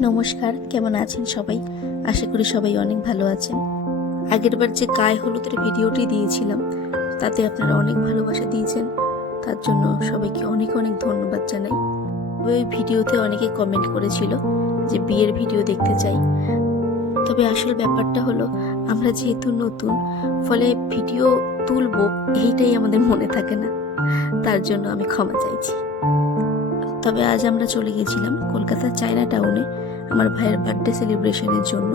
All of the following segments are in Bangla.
নমস্কার, কেমন আছেন সবাই? আশা করি সবাই অনেক ভালো আছেন। আগেরবার যে গায়ে হলুদের ভিডিওটি দিয়েছিলাম তাতে আপনারা অনেক ভালোবাসা দিয়েছেন, তার জন্য সবাইকে অনেক অনেক ধন্যবাদ জানাই। ওই ভিডিওতে অনেকে কমেন্ট করেছিল যে বিয়ের ভিডিও দেখতে চাই। তবে আসল ব্যাপারটা হলো আমরা যেহেতু নতুন, ফলে ভিডিও তুলবো এইটাই আমাদের মনে থাকে না, তার জন্য আমি ক্ষমা চাইছি। তবে আজ আমরা চলে গেছিলাম কলকাতার চায়না টাউনে আমার ভাইয়ের বার্থডে সেলিব্রেশনের জন্য।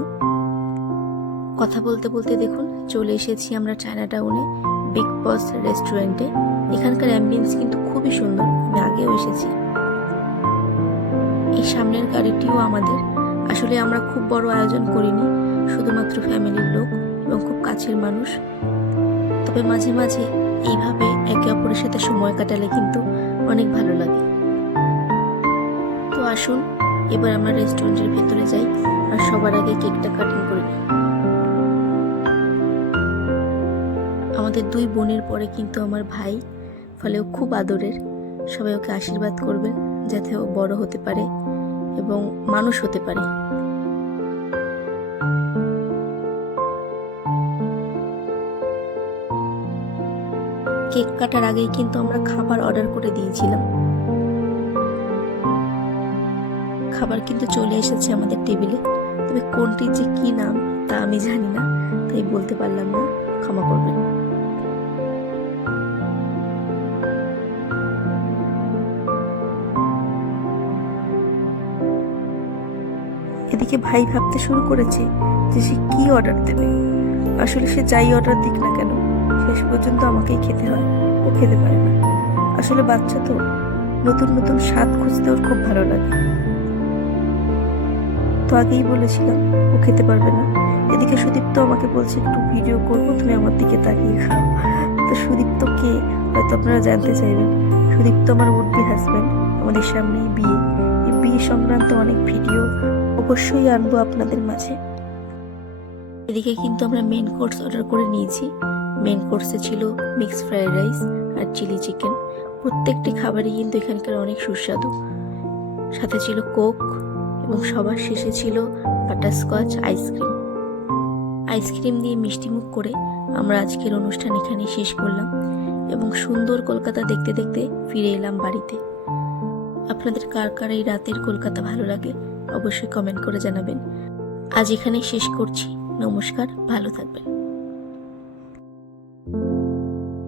কথা বলতে বলতে দেখুন চলে এসেছি আমরা চায়না টাউনে বিগ বস রেস্টুরেন্টে। এখানকার অ্যাম্বিয়েন্স কিন্তু খুবই সুন্দর, আমি আগেও এসেছি। এই সামনের গাড়িটিও আমাদের। আসলে আমরা খুব বড় আয়োজন করিনি, শুধুমাত্র ফ্যামিলির লোক এবং খুব কাছের মানুষ। তবে মাঝে মাঝে এইভাবে একে অপরের সাথে সময় কাটালে কিন্তু অনেক ভালো লাগে। তো আসুন এবার আমরা রেস্টুরেন্টের ভেতরে যাই আর সবার আগে কেকটা কাটিং করে নিই। আমাদের দুই বোনের পরে কিন্তু আমার ভাই, ফলে ও খুব আদরের। সবাই ওকে আশীর্বাদ করবেন যাতে ও বড় হতে পারে এবং মানুষ হতে পারে। কেক কাটার আগেই কিন্তু আমরা খাবার অর্ডার করে দিয়েছিলাম। খাবার কিন্তু চলে এসেছে আমাদের টেবিলে, তবে কোনটি যে কি নাম তা আমি জানি না, তাই বলতে পারলাম না, ক্ষমা করবেন। এদিকে ভাই ভাবতে শুরু করেছে যে সে কি অর্ডার দেবে। আসলে সে যাই অর্ডার দিক না কেন, শেষ পর্যন্ত আমাকেই খেতে হয়, ও খেতে পারে না। আসলে বাচ্চা তো, নতুন নতুন স্বাদ খুঁজতে ওর খুব ভালো লাগে। তো আগেই বলেছিলাম ও খেতে পারবে না। এদিকে সুদীপ্ত আমাকে বলছে একটু ভিডিও করবো, তুমি আমার দিকে তাকিয়ে খাও। তো সুদীপ্ত কে হয়তো আপনারা জানতে চাইবেন। সুদীপ্ত আমার উড-বি হাজব্যান্ড। আমাদের সামনেই বিয়ে, এই বিয়ে সংক্রান্ত অনেক ভিডিও অবশ্যই আনবো আপনাদের মাঝে। এদিকে কিন্তু আমরা মেন কোর্স অর্ডার করে নিয়েছি। মেন কোর্সে ছিল মিক্স ফ্রাইড রাইস আর চিলি চিকেন। প্রত্যেকটি খাবারই কিন্তু এখানকার অনেক সুস্বাদু। সাথে ছিল কোক এবং সবার শেষে ছিল বাটারস্কচ আইসক্রিম। আইসক্রিম দিয়ে মিষ্টিমুখ করে আমরা আজকের অনুষ্ঠান এখানেই শেষ করলাম এবং সুন্দর কলকাতা দেখতে দেখতে ফিরে এলাম বাড়িতে। আপনাদের কার কার এই রাতের কলকাতা ভালো লাগে অবশ্যই কমেন্ট করে জানাবেন। আজ এখানেই শেষ করছি। নমস্কার, ভালো থাকবেন।